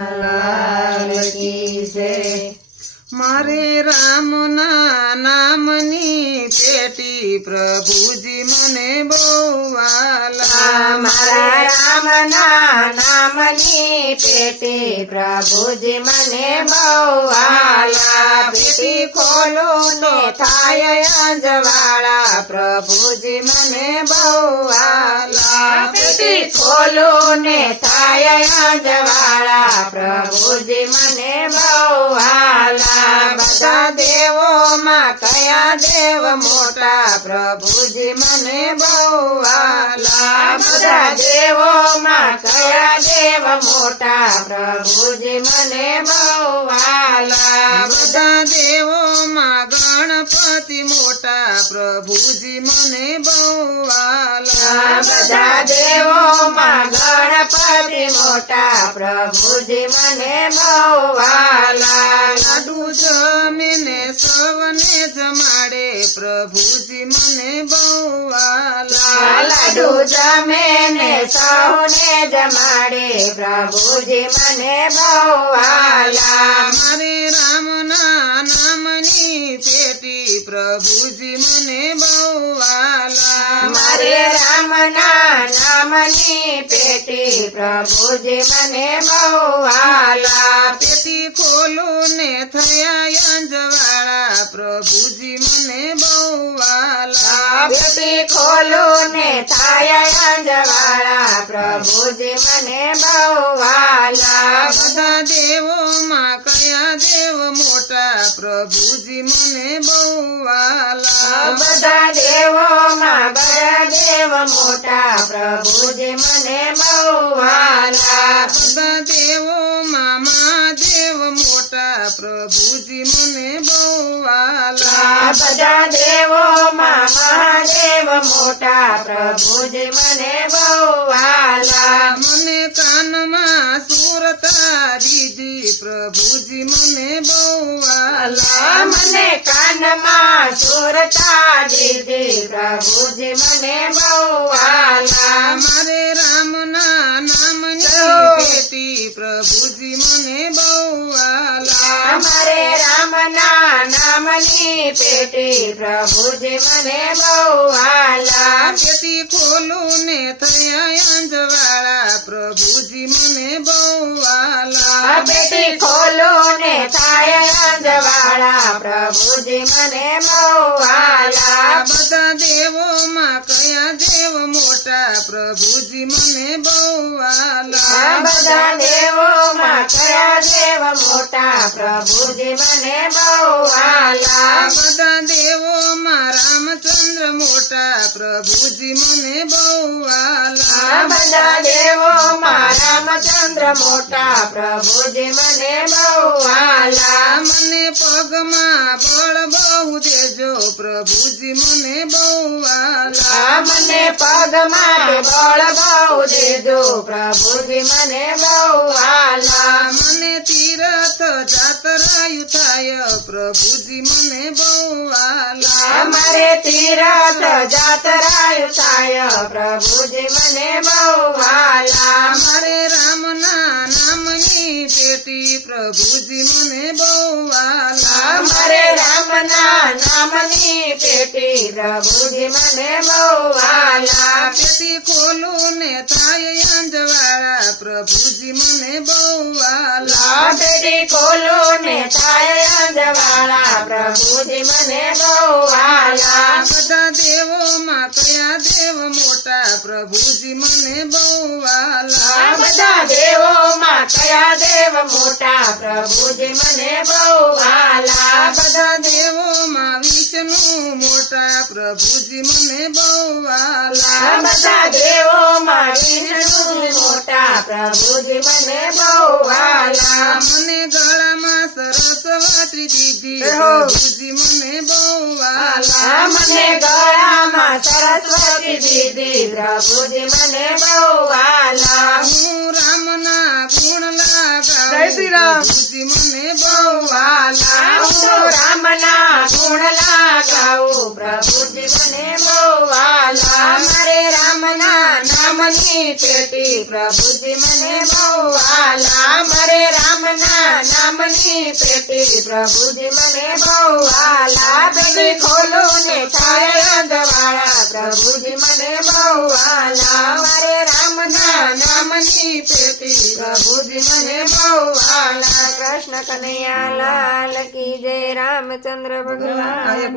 લાલ કી જય। મારે રામના નામની પેટી પ્રભુજી મને બહુ વાલા। મારા રામના નામની પેટી પ્રભુજી મને બહુ વાલા। પેટી ખોલું ને થાય અંજવાળા પ્રભુજી મને બહુ વાલા। પેટી ખોલું ને થાય અંજવાળા પ્રભુજી મને બહુ વાલા। બધા દેવોમાં કયા દેવ મોટા પ્રભુજી મને બહુ વાલા। બધા દેવોમાં કયા દેવ મોટા પ્રભુજી મને બહુ વાલા। બધા દેવોમાં ગણપતિ મોટા પ્રભુજી મને બહુ વાલા। બધા દેવોમાં ગણપતિ મોટા પ્રભુજી મને બહુ વાલા। લાડુ જમીને સૌને જમાડે પ્રભુજી મને બહુ વાલા। લાડુ જમે ને સૌને જમાડે પ્રભુજી મને બહુ વાલા। મારે રામના નામની પેટી પ્રભુજી મને બહુ વાલા। મારે રામના નામની પેટી પ્રભુજી મને બહુ વાલા। પેટી ખોલું ને થયા અંજવાળા પ્રભુજી મને બહુ વાલા। પેટી ખોલું ને થાય અંજવાળા પ્રભુજી મને બહુ વાલા। બધા દેવોમાં કયા દેવ મોટા પ્રભુજી મને બહુ વાલા। બધા દેવોમાં બધા દેવ મોટા પ્રભુજી મને બહુ વાલા। બધા દેવોમાં મહાદેવ મોટા પ્રભુજી મને બહુ વાલા। બધા દેવોમાં મહાદેવ મોટા પ્રભુજી મને બહુ વાલા। મને કાનમાં સુરતા દીધી પ્રભુજી મને બહુ વાલા। મને કાનમાં સુરતા દીધી પ્રભુજી મને બહુ વાલા। મારે રામના નામની પેટી પ્રભુજી મને બહુ વાલા। મારે રામના નામની પેટી પ્રભુજી મને બહુ વાલા। પેટી ખોલું ને થયા અંજવાળા પ્રભુજી મને બહુ વાલા। પેટી ખોલું ને થાય અંજવાળા પ્રભુજી મને બહુ વાલા। બધા દેવોમાં કયા દેવ મોટા પ્રભુજી મને બહુ વાલા। બધા દેવોમાં કયા દેવ મોટા પ્રભુજી મને બહુ વાલા। બધા દેવોમાં રામચંદ્ર મોટા પ્રભુજી મને બહુ વાલા। બધા દેવોમાં રામચંદ્ર મોટા પ્રભુજી મને બહુ વાલા। મને પગમાં બળ બહુ દેજો પ્રભુજી મને બહુ વાલા। મને પગમાં બળ બહુ દેજો પ્રભુજી મને બહુ વાલા। મને તીરથ જાતરાયું થાય પ્રભુજી મને બહુ વાલા। મારે તીરથ જાતરાયું થાય પ્રભુજી મને બહુ વાલા। મારે રામના નામની પેટી પ્રભુજી મને બહુ વાલા। મારે રામના નામની પેટી પ્રભુજી મને બહુ વાલા। પેટી ખોલું ને થાય અંજવાળા પ્રભુજી મને બહુ વાલા। પેટી ખોલું ને થાય અંજવાળા પ્રભુજી મને બહુ વાલા। બધા દેવોમાં કયા દેવ મોટા પ્રભુજી મને બહુ વાલા। બધા દેવોમાં કયા દેવ મોટા પ્રભુજી મને બહુ વાલા। બધા દેવોમાં વિષ્ણુ મોટા પ્રભુજી મને બહુ વાલા। બધા દેવોમાં વિષ્ણુ મોટા પ્રભુજી મને બહુ વાલા। મને ગળામાં સરસ્વતી દીધી પ્રભુજી મને બહુ વાલા। મને ગળામાં સરસ્વતી દીધી પ્રભુજી મને બહુ વાલા। હું રામના ગુણ લગાવું જય શ્રી રામ। પ્રભુજી મને બહુ વાલા। હું રામના ગુણ લગાવું પ્રભુજી મને બહુ વાલા। મારે રામના નામની પેટી પ્રભુજી મને બહુ વાલા। મારે પેટી પ્રભુજી મને બહુ વાલા પેટી ખોલું ને થાય અંધવાળા પ્રભુજી મને બહુ વાલા મારે રામના નામની પેટી પ્રભુજી મને બહુ વાલા કૃષ્ણ કનૈયા લાલ કી જય રામચંદ્ર ભગવાન